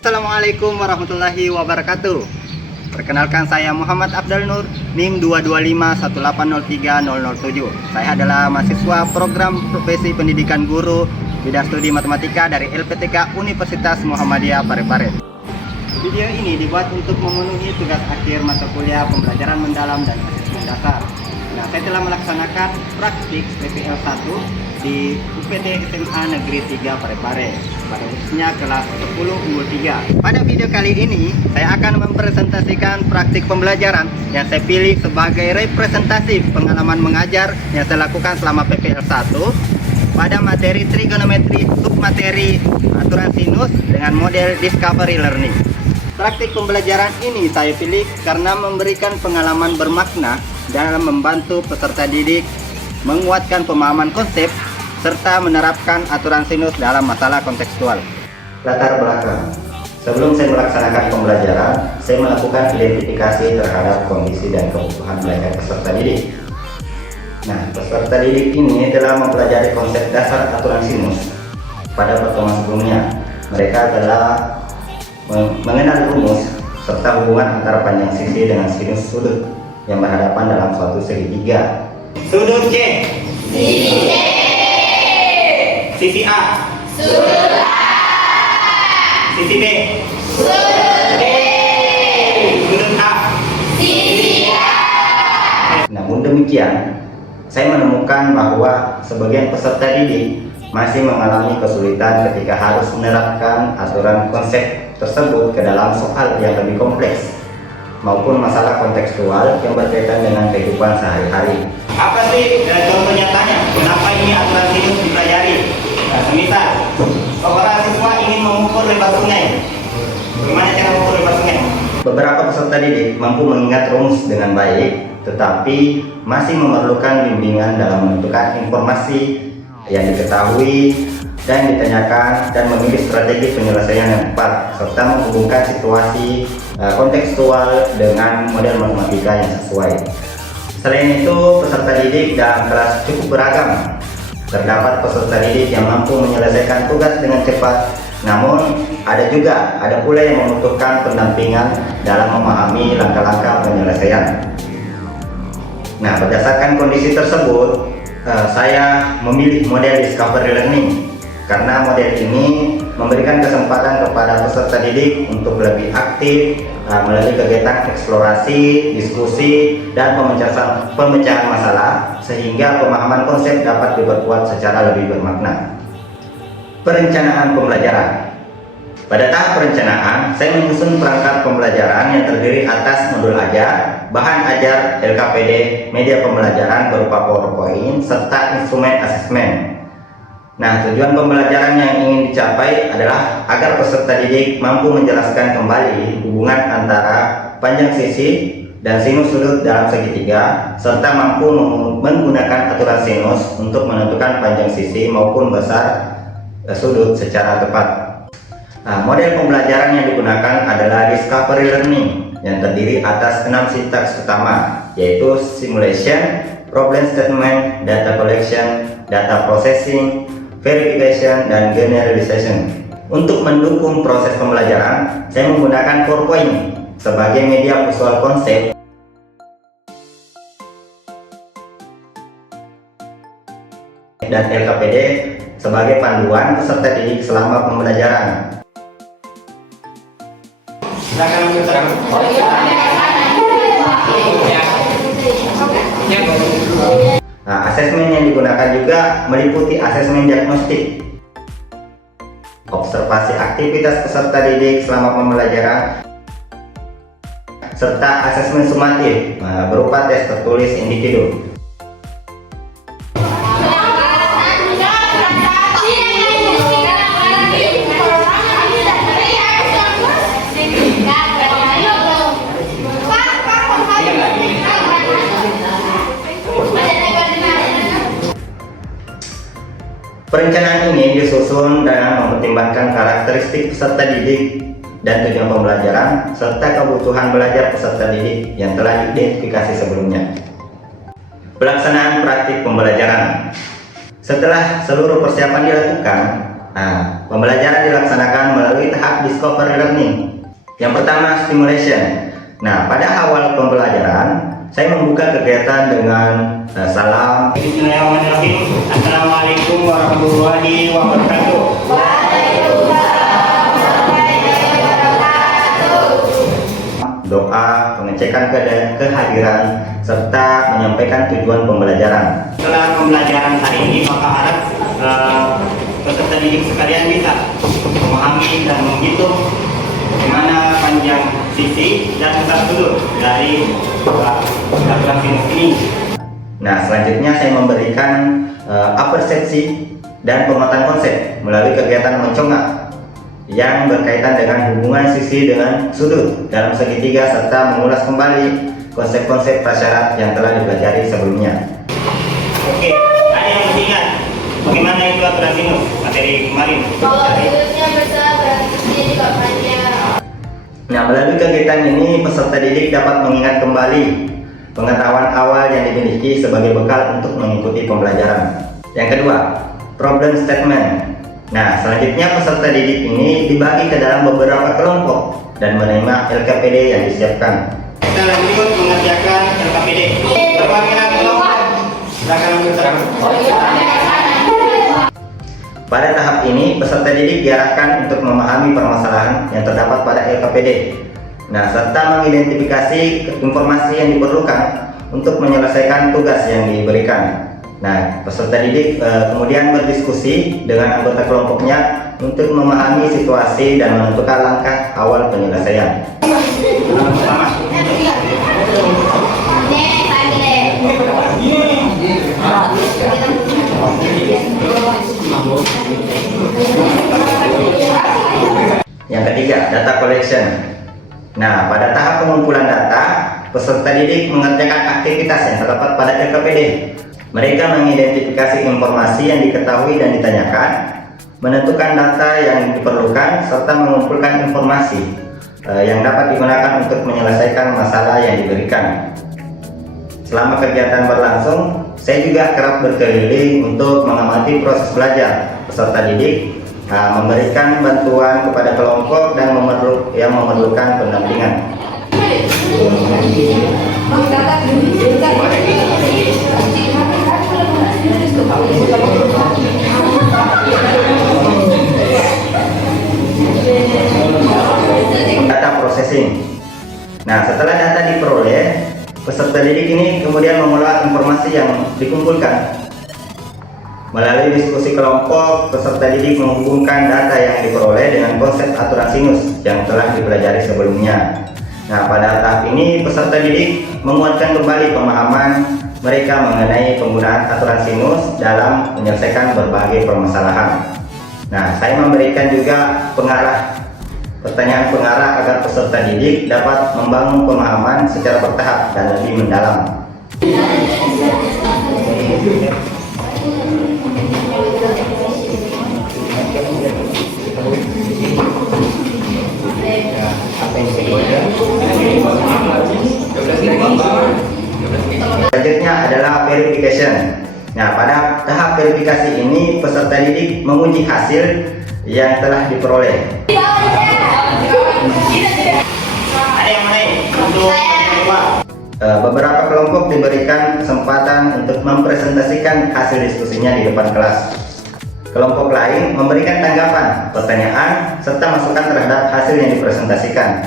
Assalamualaikum warahmatullahi wabarakatuh. Perkenalkan, saya Muhammad Afdal Nur, NIM 22518030007. Saya adalah mahasiswa program profesi pendidikan guru bidang studi matematika dari LPTK Universitas Muhammadiyah Parepare. Video ini dibuat untuk memenuhi tugas akhir mata kuliah pembelajaran mendalam dan asesmen dasar. Nah, saya telah melaksanakan praktik PPL 1 di UPT SMA Negeri 3 Parepare pada khususnya kelas 10 unggul 3. Pada video kali ini saya akan mempresentasikan praktik pembelajaran yang saya pilih sebagai representasi pengalaman mengajar yang saya lakukan selama PPL 1 pada materi trigonometri submateri aturan sinus dengan model discovery learning. Praktik pembelajaran ini saya pilih karena memberikan pengalaman bermakna dalam membantu peserta didik menguatkan pemahaman konsep serta menerapkan aturan sinus dalam masalah kontekstual. Latar belakang. Sebelum saya melaksanakan pembelajaran, saya melakukan identifikasi terhadap kondisi dan kebutuhan belajar peserta didik. Nah, peserta didik ini telah mempelajari konsep dasar aturan sinus pada pertemuan sebelumnya. Mereka telah mengenal rumus serta hubungan antara panjang sisi dengan sinus sudut yang berhadapan dalam suatu segitiga. Sudut C. Sisi C. Sisi A. Sudut A. Sisi B. Sudut B. Sudut A. Sisi A. Namun demikian, saya menemukan bahwa sebagian peserta didik masih mengalami kesulitan ketika harus menerapkan aturan konsep tersebut ke dalam soal yang lebih kompleks maupun masalah kontekstual yang berkaitan dengan kehidupan sehari-hari. Apa sih contoh nyatanya kenapa ini aturan sinus dipelajari? Nah, semisal seorang siswa ingin mengukur lebar sungai. Bagaimana cara mengukur lebar sungai? Beberapa peserta didik mampu mengingat rumus dengan baik, tetapi masih memerlukan bimbingan dalam menentukan informasi yang diketahui dan ditanyakan dan memilih strategi penyelesaian yang tepat serta menghubungkan situasi kontekstual dengan model matematika yang sesuai. Selain itu, peserta didik dalam kelas cukup beragam. Terdapat peserta didik yang mampu menyelesaikan tugas dengan cepat, namun ada pula yang membutuhkan pendampingan dalam memahami langkah-langkah penyelesaian. Nah, berdasarkan kondisi tersebut, saya memilih model discovery learning karena model ini memberikan kesempatan kepada peserta didik untuk lebih aktif melalui kegiatan eksplorasi, diskusi, dan pemecahan masalah sehingga pemahaman konsep dapat diperkuat secara lebih bermakna. Perencanaan pembelajaran. Pada tahap perencanaan, saya menyusun perangkat pembelajaran yang terdiri atas modul ajar, bahan ajar, LKPD, media pembelajaran berupa PowerPoint, serta instrumen asesmen. Nah, tujuan pembelajaran yang ingin dicapai adalah agar peserta didik mampu menjelaskan kembali hubungan antara panjang sisi dan sinus sudut dalam segitiga, serta mampu menggunakan aturan sinus untuk menentukan panjang sisi maupun besar sudut secara tepat. Nah, model pembelajaran yang digunakan adalah discovery learning yang terdiri atas 6 sintaks utama, yaitu simulation, problem statement, data collection, data processing, verification, dan generalization. Untuk mendukung proses pembelajaran, saya menggunakan PowerPoint sebagai media visual konsep dan LKPD sebagai panduan peserta didik selama pembelajaran. Nah, asesmen yang digunakan juga meliputi asesmen diagnostik, observasi aktivitas peserta didik selama pembelajaran, serta asesmen sumatif berupa tes tertulis individu. Perencanaan ini disusun dengan mempertimbangkan karakteristik peserta didik dan tujuan pembelajaran serta kebutuhan belajar peserta didik yang telah diidentifikasi sebelumnya. Pelaksanaan praktik pembelajaran. Setelah seluruh persiapan dilakukan, Nah, pembelajaran dilaksanakan melalui tahap discovery learning. Yang pertama, stimulation. Nah, pada awal pembelajaran, saya membuka kegiatan dengan salam. Bismillahirrahmanirrahim. Assalamualaikum warahmatullahi wabarakatuh. Doa, pengecekan kehadiran, serta menyampaikan tujuan pembelajaran. Setelah pembelajaran hari ini, maka harap peserta didik sekalian bisa memahami dan menghitung bagaimana panjang sisi dan besar sudut dari aturan sinus ini. Nah, selanjutnya saya memberikan apersepsi dan pemetaan konsep melalui kegiatan mencongak yang berkaitan dengan hubungan sisi dengan sudut dalam segitiga, serta mengulas kembali konsep-konsep prasyarat yang telah dipelajari sebelumnya. Oke, ada yang masih ingat bagaimana itu aturan sinus materi kemarin? Kalau sinusnya besar dan sisinya juga panjang. Nah, melalui kegiatan ini peserta didik dapat mengingat kembali pengetahuan awal yang dimiliki sebagai bekal untuk mengikuti pembelajaran. Yang kedua, problem statement. Nah, selanjutnya peserta didik ini dibagi ke dalam beberapa kelompok dan menerima LKPD yang disiapkan. Kita lanjut mengerjakan LKPD. Berbagai kelompok. Silakan berterang. Pada tahap ini, peserta didik diarahkan untuk memahami permasalahan yang terdapat pada LKPD. Nah, serta mengidentifikasi informasi yang diperlukan untuk menyelesaikan tugas yang diberikan. Nah, peserta didik kemudian berdiskusi dengan anggota kelompoknya untuk memahami situasi dan menentukan langkah awal penyelesaian. Pertama. Yang ketiga, data collection. Nah, pada tahap pengumpulan data, peserta didik mengerjakan aktivitas yang terdapat pada LKPD. Mereka mengidentifikasi informasi yang diketahui dan ditanyakan, menentukan data yang diperlukan, serta mengumpulkan informasi yang dapat digunakan untuk menyelesaikan masalah yang diberikan. Selama kegiatan berlangsung, saya juga kerap berkeliling untuk mengamati proses belajar peserta didik, memberikan bantuan kepada kelompok dan yang memerlukan pendampingan. Data processing. Nah, setelah data diperoleh, peserta didik ini kemudian mengolah informasi yang dikumpulkan. Melalui diskusi kelompok, peserta didik menghubungkan data yang diperoleh dengan konsep aturan sinus yang telah dipelajari sebelumnya. Nah, pada tahap ini peserta didik menguatkan kembali pemahaman mereka mengenai penggunaan aturan sinus dalam menyelesaikan berbagai permasalahan. Nah, saya memberikan juga pertanyaan pengarah agar peserta didik dapat membangun pemahaman secara bertahap dan lebih mendalam. Selanjutnya adalah verification. Nah, pada tahap verifikasi ini peserta didik menguji hasil yang telah diperoleh. Ada yang lain untuk kedua? Beberapa kelompok diberikan kesempatan untuk mempresentasikan hasil diskusinya di depan kelas. Kelompok lain memberikan tanggapan, pertanyaan, serta masukan terhadap hasil yang dipresentasikan.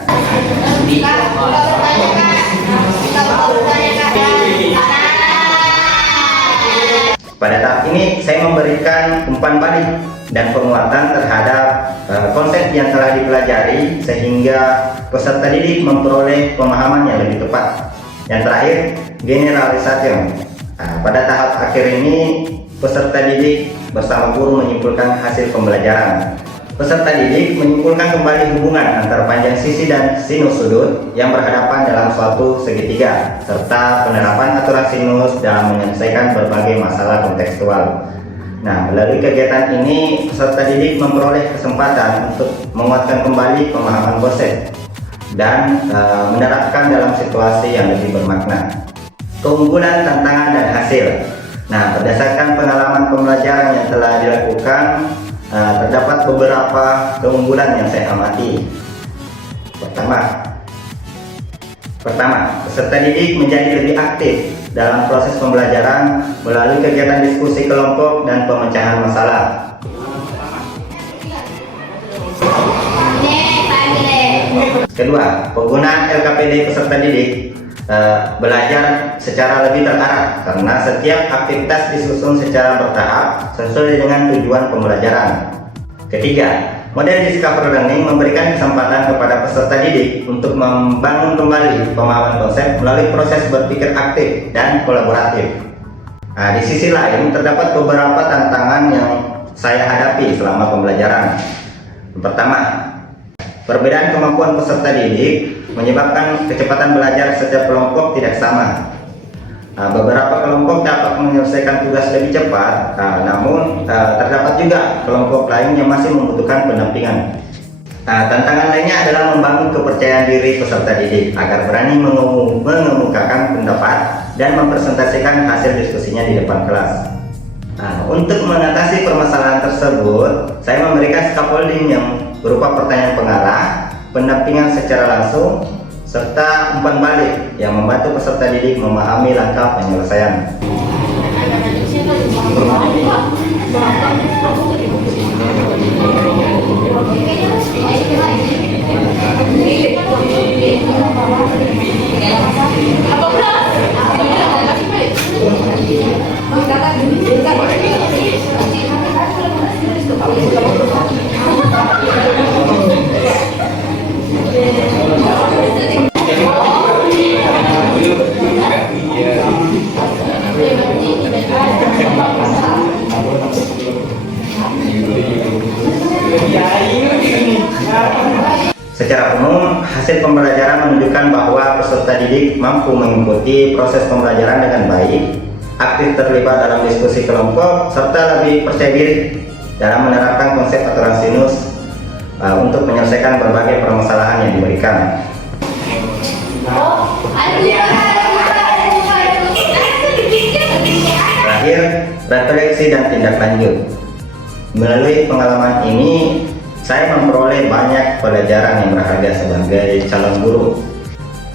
Pada tahap ini saya memberikan umpan balik dan penguatan terhadap konsep yang telah dipelajari sehingga peserta didik memperoleh pemahaman yang lebih tepat. Yang terakhir, generalisasi. Pada tahap akhir ini peserta didik bersama guru menyimpulkan hasil pembelajaran. Peserta didik menyimpulkan kembali hubungan antara panjang sisi dan sinus sudut yang berhadapan dalam suatu segitiga, serta penerapan aturan sinus dalam menyelesaikan berbagai masalah kontekstual. Nah, melalui kegiatan ini peserta didik memperoleh kesempatan untuk menguatkan kembali pemahaman konsep dan menerapkan dalam situasi yang lebih bermakna. Keunggulan, tantangan, dan hasil. Nah, berdasarkan pengalaman pembelajaran yang telah dilakukan, terdapat beberapa keunggulan yang saya amati. Pertama, peserta didik menjadi lebih aktif dalam proses pembelajaran melalui kegiatan diskusi kelompok dan pemecahan masalah. Kedua, penggunaan LKPD peserta didik belajar secara lebih terarah karena setiap aktivitas disusun secara bertahap sesuai dengan tujuan pembelajaran. Ketiga, model Discover Learning memberikan kesempatan kepada peserta didik untuk membangun kembali pemahaman konsep melalui proses berpikir aktif dan kolaboratif. Di sisi lain, terdapat beberapa tantangan yang saya hadapi selama pembelajaran. Pertama, perbedaan kemampuan peserta didik menyebabkan kecepatan belajar setiap kelompok tidak sama. Beberapa kelompok dapat menyelesaikan tugas lebih cepat, namun terdapat juga kelompok lain yang masih membutuhkan pendampingan. Tantangan lainnya adalah membangun kepercayaan diri peserta didik agar berani mengemukakan pendapat dan mempresentasikan hasil diskusinya di depan kelas. Untuk mengatasi permasalahan tersebut, saya memberikan scaffolding yang berupa pertanyaan pengarah, pendampingan secara langsung, serta umpan balik yang membantu peserta didik memahami langkah penyelesaian. Secara umum, hasil pembelajaran menunjukkan bahwa peserta didik mampu mengikuti proses pembelajaran dengan baik, aktif terlibat dalam diskusi kelompok, serta lebih percaya diri dalam menerapkan konsep aturan sinus untuk menyelesaikan berbagai permasalahan yang diberikan. Terakhir, refleksi dan tindak lanjut. Melalui pengalaman ini, saya memperoleh banyak pelajaran yang berharga sebagai calon guru.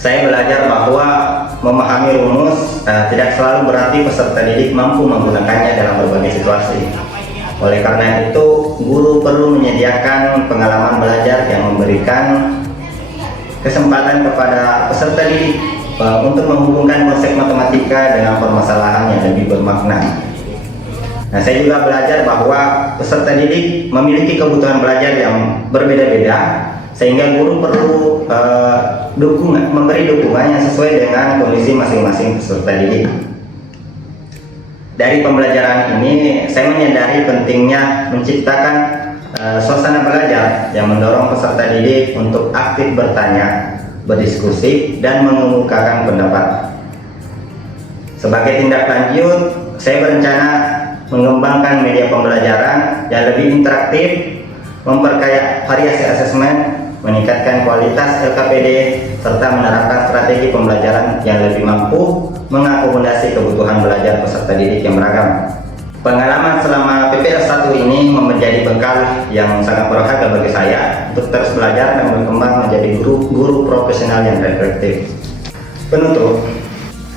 Saya belajar bahwa memahami rumus tidak selalu berarti peserta didik mampu menggunakannya dalam berbagai situasi. Oleh karena itu, guru perlu menyediakan pengalaman belajar yang memberikan kesempatan kepada peserta didik untuk menghubungkan konsep matematika dengan permasalahan yang lebih bermakna. Saya juga belajar bahwa peserta didik memiliki kebutuhan belajar yang berbeda-beda, sehingga guru perlu memberi dukungan yang sesuai dengan kondisi masing-masing peserta didik. Dari pembelajaran ini, saya menyadari pentingnya menciptakan suasana belajar yang mendorong peserta didik untuk aktif bertanya, berdiskusi, dan mengemukakan pendapat. Sebagai tindak lanjut, saya berencana mengembangkan media pembelajaran yang lebih interaktif, memperkaya variasi asesmen, meningkatkan kualitas LKPD, serta menerapkan strategi pembelajaran yang lebih mampu mengakomodasi kebutuhan belajar peserta didik yang beragam. Pengalaman selama PPL 1 ini menjadi bekal yang sangat berharga bagi saya untuk terus belajar dan berkembang menjadi guru profesional yang reflektif.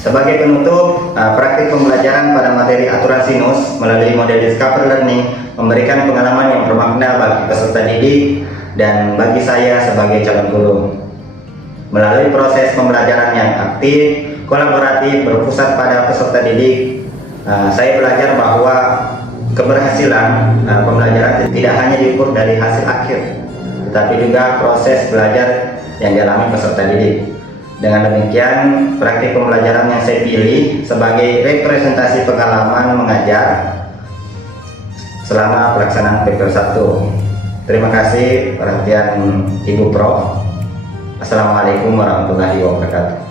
Sebagai penutup, praktik pembelajaran pada materi aturan sinus melalui model Discover Learning memberikan pengalaman yang bermakna bagi peserta didik dan bagi saya sebagai calon guru. Melalui proses pembelajaran yang aktif, kolaboratif, berpusat pada peserta didik, saya belajar bahwa keberhasilan pembelajaran tidak hanya diukur dari hasil akhir, tetapi juga proses belajar yang dialami peserta didik. Dengan demikian, praktik pembelajaran yang saya pilih sebagai representasi pengalaman mengajar selama pelaksanaan PPL 1. Terima kasih perhatian Ibu Prof. Assalamualaikum warahmatullahi wabarakatuh.